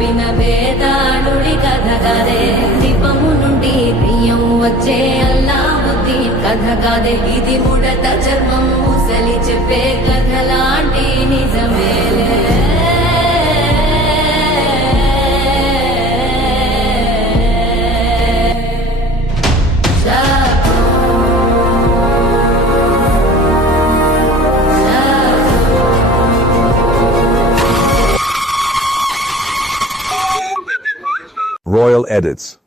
చెప్పిన వేదాళుడి కథ కాదే దీపము నుండి బియ్యం వచ్చే అల్లావుద్దీన్ కథ కాదే ఇది ముడత చర్మం ముసలి చెప్పే కథ లాంటి నిజమేలే Royal Edits.